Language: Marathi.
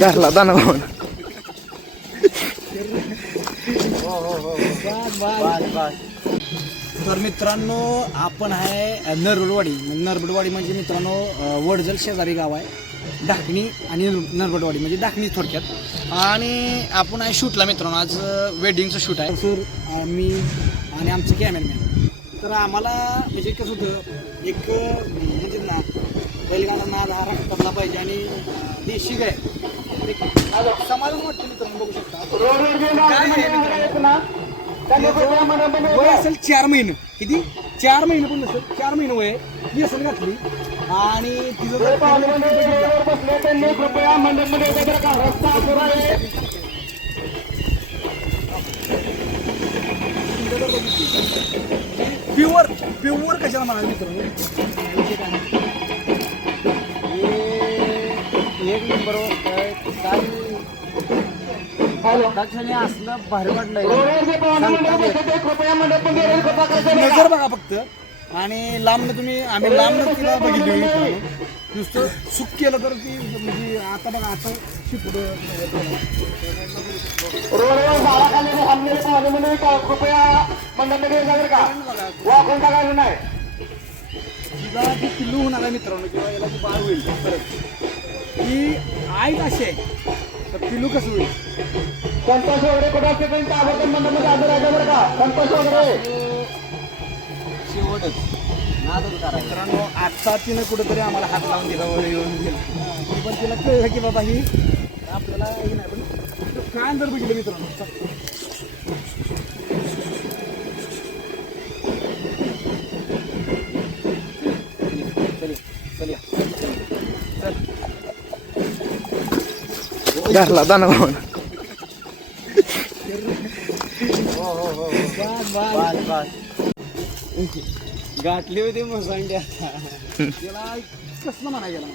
घातला दाना भाऊन तर मित्रांनो आपण आहे नरबडवाडी. नरबडवाडी म्हणजे मित्रांनो वडजल शेजारी गाव आहे. ढाकणी आणि नरबडवाडी म्हणजे ढाकणी थोडक्यात. आणि आपण आहे शूटला मित्रांनो आज वेडिंगचं शूट आहे. सर मी आणि आमचे कॅमेरामॅन तर आम्हाला म्हणजे कसं होतं एक म्हणजे ना बैलगाडा नाद हा रक्तातला पाहिजे आणि देशी गाय. एक समाधान वाटतं मित्रांनो बघू शकता. वय असेल चार महिने. किती? चार महिने पण नसेल चार महिने वय व्यसन घातली. आणि तिचं जर प्युअर प्युअर कशाला म्हणाल मित्रांनो? हे एक असलं भारी वाटलंय नजर बघा फक्त आणि लांबनं तुम्ही आम्ही लांबनं तिला बघितली मित्रांनो. नुसतं सुख केलं तर ती म्हणजे आता बघा आता शिकवलं तिला ती पिल्लू होणार आहे मित्रांनो किंवा याला ती बाळ होईल परत ती आई कशी आहे तर पिल्लू कसं होईल मित्रांनो आता तिनं कुठेतरी आम्हाला हात लावून दिला वर येऊन गेलं पण तिला कळलं की बाबा ही आपल्याला हे नाही पण काय जर बघितलं मित्रांनो चल. चल घातला दाना भावन गाठली होती मुसांड्या त्याला कसं म्हणा गेला